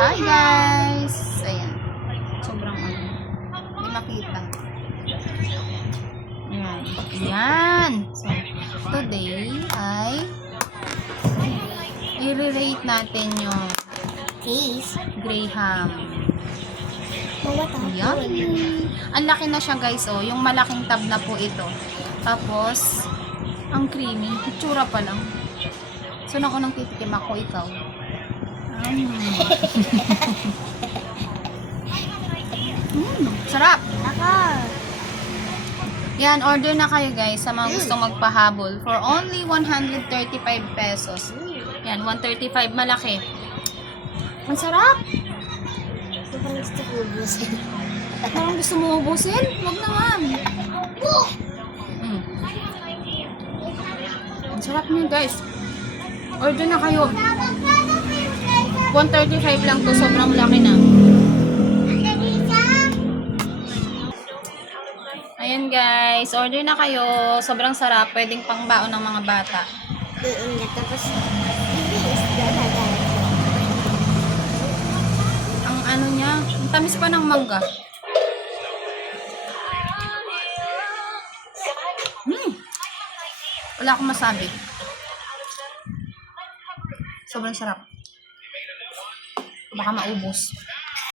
Hi guys! Ayan. Sobrang ano. Hindi makita. Ayan. Ayan. So, today ay i-rate natin yung Graham. Ayan. Ang laki na siya guys, oh. Yung malaking tab na po ito. Tapos, ang creamy. Itsura pa lang. So, nakunang titikim ako, ikaw. Sarap! Yan, order na kayo guys sa mga gustong magpahabol for only 135 pesos. Yan, 135 malaki. Ang sarap! Parang gusto ko ubusin. Parang gusto mo ubusin? Huwag naman. Ang sarap niya guys. Order na kayo. 135 lang to, sobrang laki na. Ayan guys, order na kayo. Sobrang sarap, pwedeng pangbaon ng mga bata. Tapos, bilis. Ang ano niya, ang tamis pa ng mangga. Wala akong masabi. Sobrang sarap. Baka maubos.